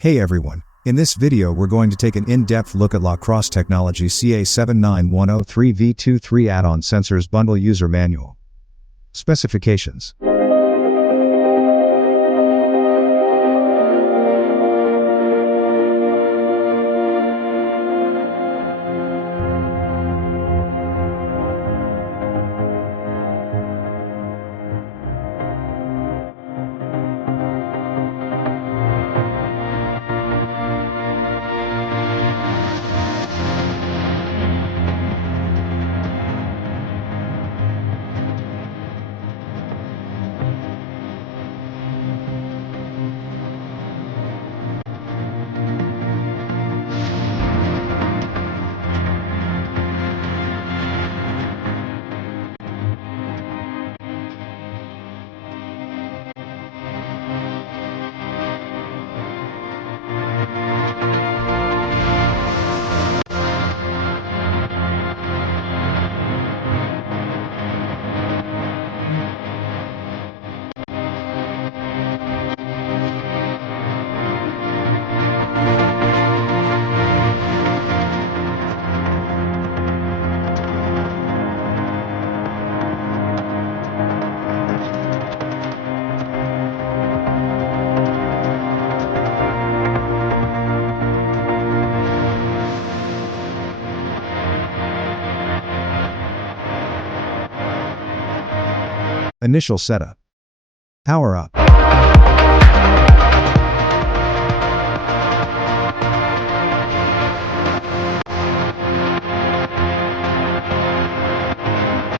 Hey everyone, in this video we're going to take an in-depth look at Crosse Technology CA79103V2 3 add-on sensors bundle user manual. Specifications. Initial setup. Power up.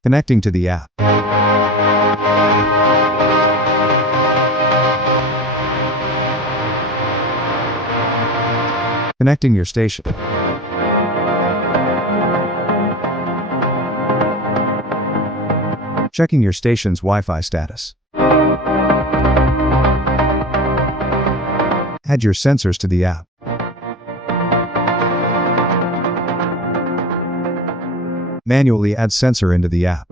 Connecting to the app. Connecting your station. Checking your station's Wi-Fi status. Add your sensors to the app. Manually add sensor into the app.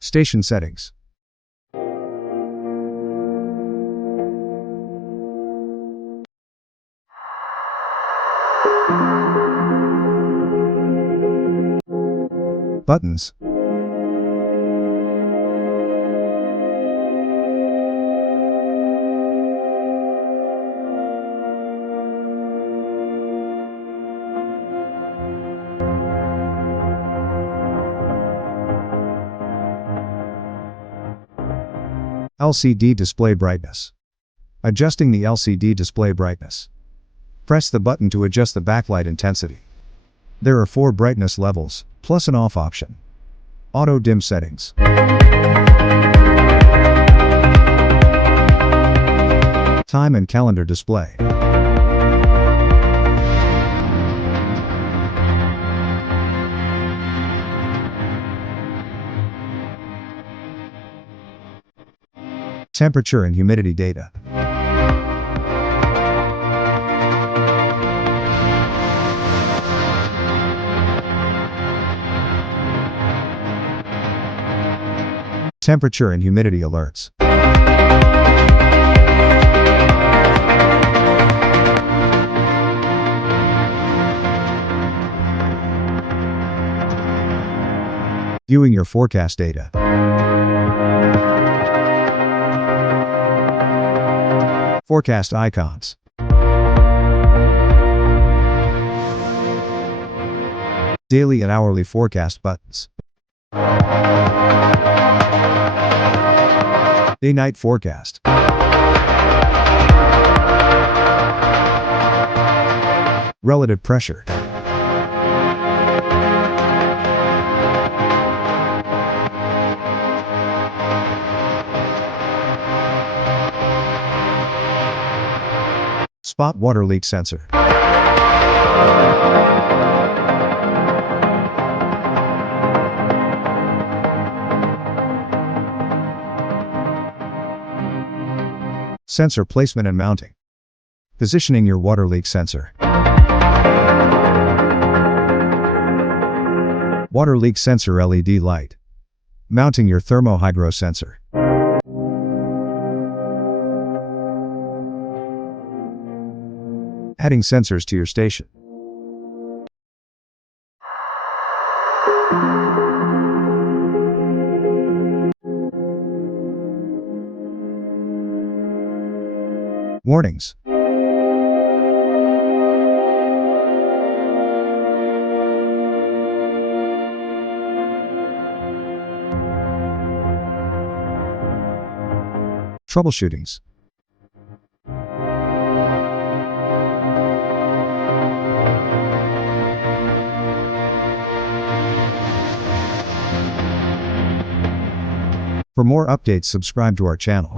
Station settings. Buttons. LCD display brightness. Adjusting the LCD display brightness. Press the button to adjust the backlight intensity. There are 4 brightness levels, plus an off option. Auto dim settings. Time and calendar display. Temperature and humidity data. Temperature and humidity alerts. Viewing your forecast data. Forecast icons. Daily and hourly forecast buttons. Day-night forecast. Relative pressure. Spot water leak sensor. Sensor placement and mounting. Positioning your water leak sensor. Water leak sensor LED light. Mounting your Thermo-Hygro sensor. Adding sensors to your station. Warnings. Troubleshootings. For more updates, subscribe to our channel.